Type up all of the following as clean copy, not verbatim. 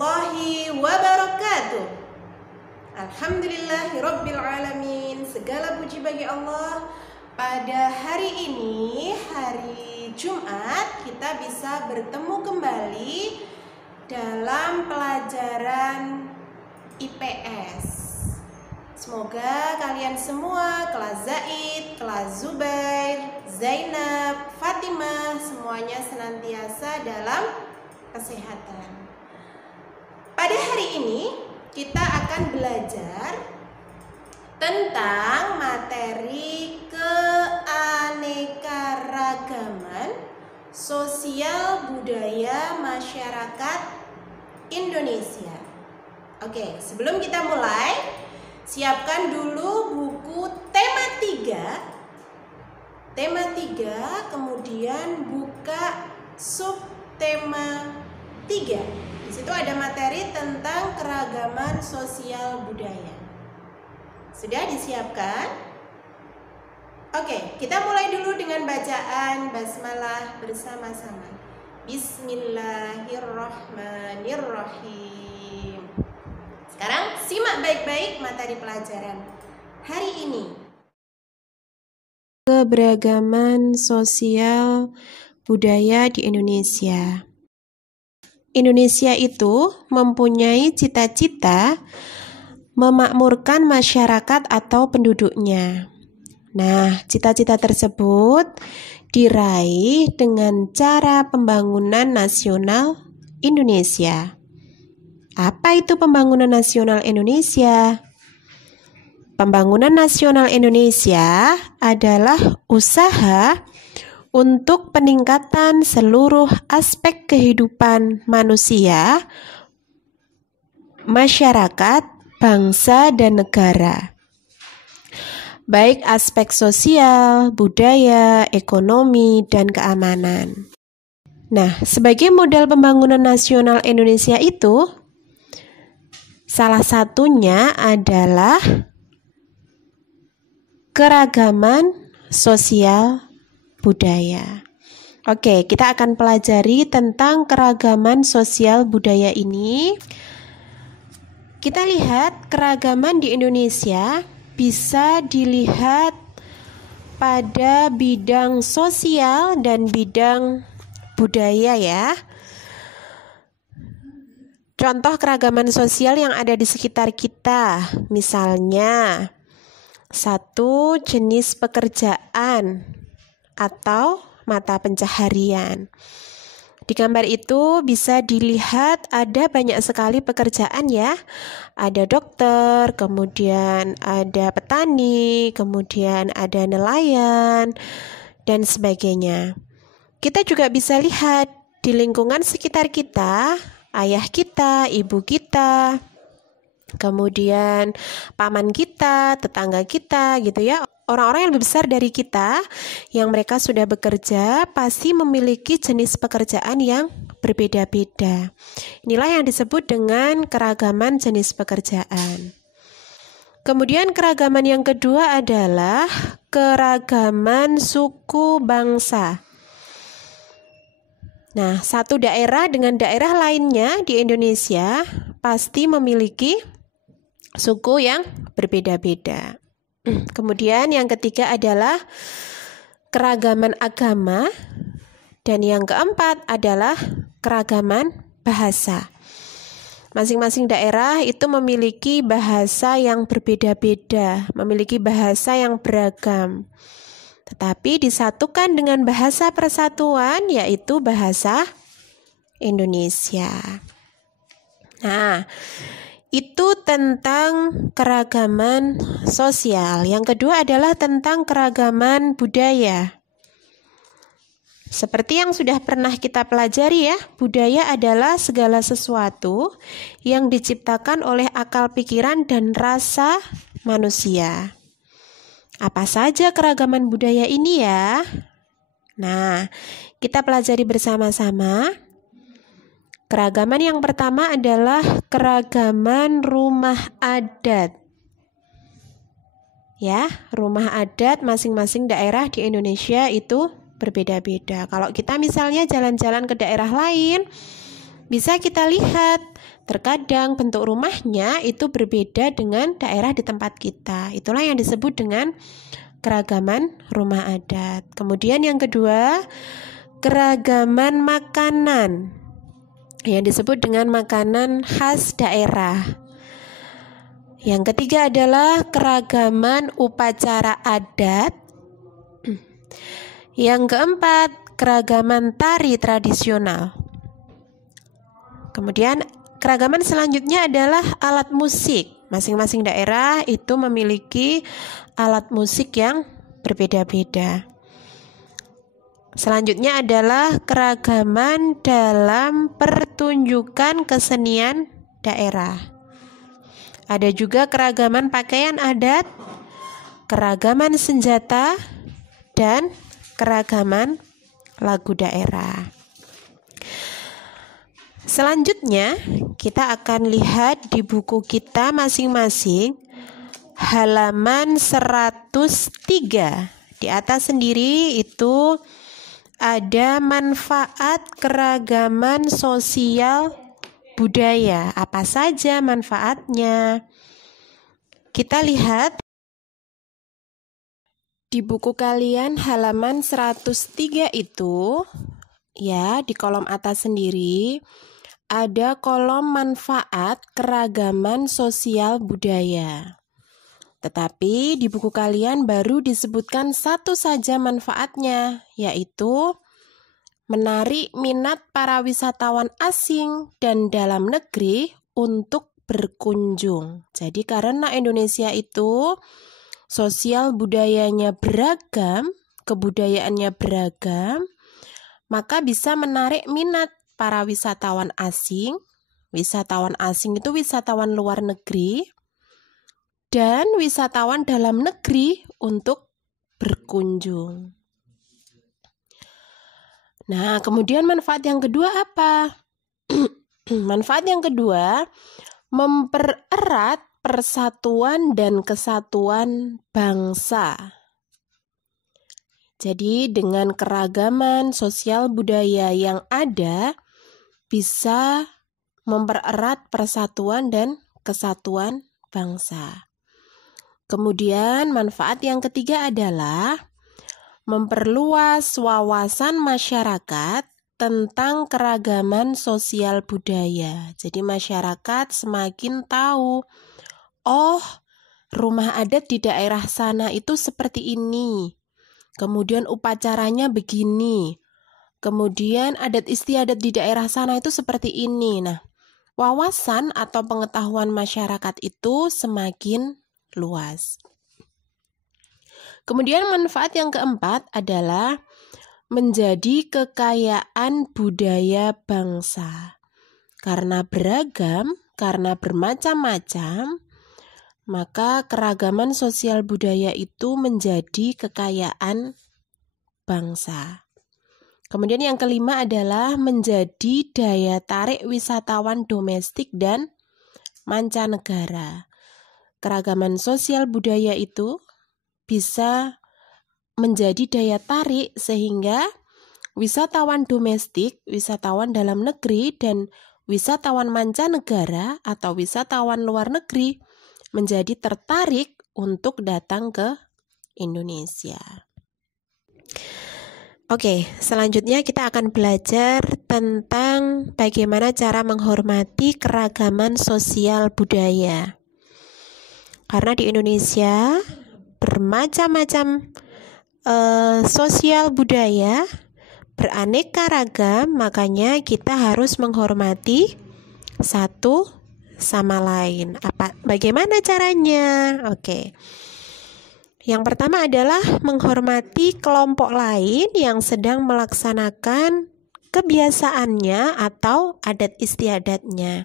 warahmatullahi wabarakatuh. Alhamdulillahirabbil alamin. Segala puji bagi Allah. Pada hari ini, hari Jumat, kita bisa bertemu kembali dalam pelajaran IPS. Semoga kalian semua, kelas Zaid, kelas Zubair, Zainab, Fatimah, semuanya senantiasa dalam kesehatan. Pada hari ini kita akan belajar tentang materi keanekaragaman sosial budaya masyarakat Indonesia. Oke, sebelum kita mulai, siapkan dulu buku tema 3, kemudian buka subtema 3. Di situ ada materi tentang keragaman sosial budaya. Sudah disiapkan? Oke, kita mulai dulu dengan bacaan basmalah bersama-sama. Bismillahirrahmanirrahim. Sekarang simak baik-baik materi pelajaran hari ini. Keberagaman sosial budaya di Indonesia. Indonesia itu mempunyai cita-cita memakmurkan masyarakat atau penduduknya. Nah, cita-cita tersebut diraih dengan cara pembangunan nasional Indonesia. Apa itu pembangunan nasional Indonesia? Pembangunan nasional Indonesia adalah usaha untuk peningkatan seluruh aspek kehidupan manusia, masyarakat, bangsa, dan negara. Baik aspek sosial, budaya, ekonomi, dan keamanan. Nah, sebagai modal pembangunan nasional Indonesia itu, salah satunya adalah keragaman sosial budaya. Oke, kita akan pelajari tentang keragaman sosial budaya ini. Kita lihat keragaman di Indonesia bisa dilihat pada bidang sosial dan bidang budaya ya. Contoh keragaman sosial yang ada di sekitar kita, misalnya satu jenis pekerjaan atau mata pencaharian. Di gambar itu bisa dilihat ada banyak sekali pekerjaan ya. Ada dokter, kemudian ada petani, kemudian ada nelayan, dan sebagainya. Kita juga bisa lihat di lingkungan sekitar kita, ayah kita, ibu kita, kemudian paman kita, tetangga kita gitu ya. Orang-orang yang lebih besar dari kita yang mereka sudah bekerja pasti memiliki jenis pekerjaan yang berbeda-beda. Inilah yang disebut dengan keragaman jenis pekerjaan. Kemudian keragaman yang kedua adalah keragaman suku bangsa. Nah, satu daerah dengan daerah lainnya di Indonesia pasti memiliki suku yang berbeda-beda. Kemudian yang ketiga adalah keragaman agama, dan yang keempat adalah keragaman bahasa. Masing-masing daerah itu memiliki bahasa yang berbeda-beda, memiliki bahasa yang beragam. Tetapi disatukan dengan bahasa persatuan, yaitu bahasa Indonesia. Nah, itu tentang keragaman sosial. Yang kedua adalah tentang keragaman budaya. Seperti yang sudah pernah kita pelajari ya, budaya adalah segala sesuatu yang diciptakan oleh akal pikiran dan rasa manusia. Apa saja keragaman budaya ini ya? Nah, kita pelajari bersama-sama. Keragaman yang pertama adalah keragaman rumah adat. Ya, rumah adat masing-masing daerah di Indonesia itu berbeda-beda. Kalau kita misalnya jalan-jalan ke daerah lain, bisa kita lihat terkadang bentuk rumahnya itu berbeda dengan daerah di tempat kita. Itulah yang disebut dengan keragaman rumah adat. Kemudian yang kedua, keragaman makanan yang disebut dengan makanan khas daerah. Yang ketiga adalah keragaman upacara adat. Yang keempat, keragaman tari tradisional. Kemudian keragaman selanjutnya adalah alat musik. Masing-masing daerah itu memiliki alat musik yang berbeda-beda. Selanjutnya adalah keragaman dalam pertunjukan kesenian daerah. Ada juga keragaman pakaian adat, keragaman senjata, dan keragaman lagu daerah. Selanjutnya, kita akan lihat di buku kita masing-masing halaman 103. Di atas sendiri itu ada manfaat keragaman sosial budaya. Apa saja manfaatnya? Kita lihat di buku kalian halaman 103 itu, ya, di kolom atas sendiri ada kolom manfaat keragaman sosial budaya. Tetapi di buku kalian baru disebutkan satu saja manfaatnya, yaitu menarik minat para wisatawan asing dan dalam negeri untuk berkunjung. Jadi karena Indonesia itu sosial budayanya beragam, kebudayaannya beragam, maka bisa menarik minat para wisatawan asing. Wisatawan asing itu wisatawan luar negeri dan wisatawan dalam negeri untuk berkunjung. Nah, kemudian manfaat yang kedua apa? Manfaat yang kedua, mempererat persatuan dan kesatuan bangsa. Jadi dengan keragaman sosial budaya yang ada, bisa mempererat persatuan dan kesatuan bangsa. Kemudian manfaat yang ketiga adalah memperluas wawasan masyarakat tentang keragaman sosial budaya. Jadi masyarakat semakin tahu, oh, rumah adat di daerah sana itu seperti ini. Kemudian upacaranya begini. Kemudian adat istiadat di daerah sana itu seperti ini. Nah, wawasan atau pengetahuan masyarakat itu semakin luas. Kemudian manfaat yang keempat adalah menjadi kekayaan budaya bangsa. Karena beragam, karena bermacam-macam, maka keragaman sosial budaya itu menjadi kekayaan bangsa. Kemudian yang kelima adalah menjadi daya tarik wisatawan domestik dan mancanegara. Keragaman sosial budaya itu bisa menjadi daya tarik sehingga wisatawan domestik, wisatawan dalam negeri, dan wisatawan mancanegara atau wisatawan luar negeri menjadi tertarik untuk datang ke Indonesia. Oke, selanjutnya kita akan belajar tentang bagaimana cara menghormati keragaman sosial budaya. Karena di Indonesia bermacam-macam sosial budaya, beraneka ragam, makanya kita harus menghormati satu sama lain. Bagaimana caranya? Oke. Yang pertama adalah menghormati kelompok lain yang sedang melaksanakan kebiasaannya atau adat istiadatnya.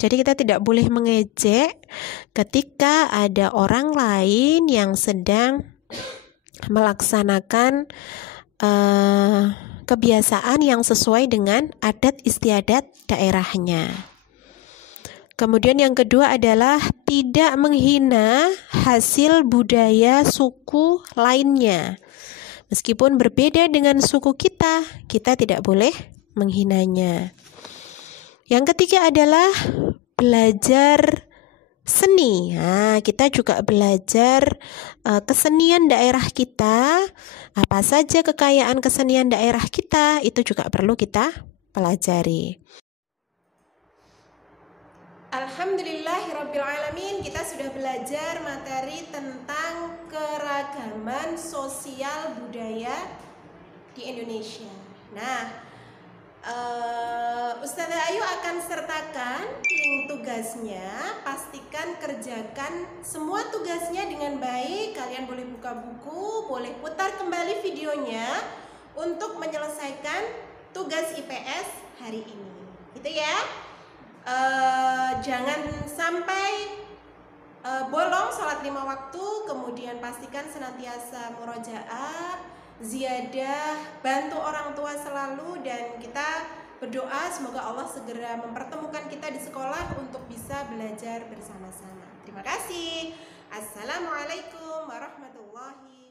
Jadi kita tidak boleh mengejek ketika ada orang lain yang sedang melaksanakan kebiasaan yang sesuai dengan adat istiadat daerahnya. Kemudian yang kedua adalah tidak menghina hasil budaya suku lainnya. Meskipun berbeda dengan suku kita tidak boleh menghinanya. Yang ketiga adalah belajar seni. Nah, kita juga belajar kesenian daerah kita. Apa saja kekayaan kesenian daerah kita, itu juga perlu kita pelajari. Alhamdulillahirrabbilalamin, kita sudah belajar materi tentang keragaman sosial budaya di Indonesia. Nah, Ustazah Ayu akan sertakan link tugasnya. Pastikan kerjakan semua tugasnya dengan baik. Kalian boleh buka buku, boleh putar kembali videonya untuk menyelesaikan tugas IPS hari ini. Gitu ya. Jangan sampai bolong sholat 5 waktu. Kemudian pastikan senantiasa murojaah, ziyadah, bantu orang tua selalu, dan kita berdoa semoga Allah segera mempertemukan kita di sekolah untuk bisa belajar bersama-sama. Terima kasih. Assalamualaikum warahmatullahi wabarakatuh.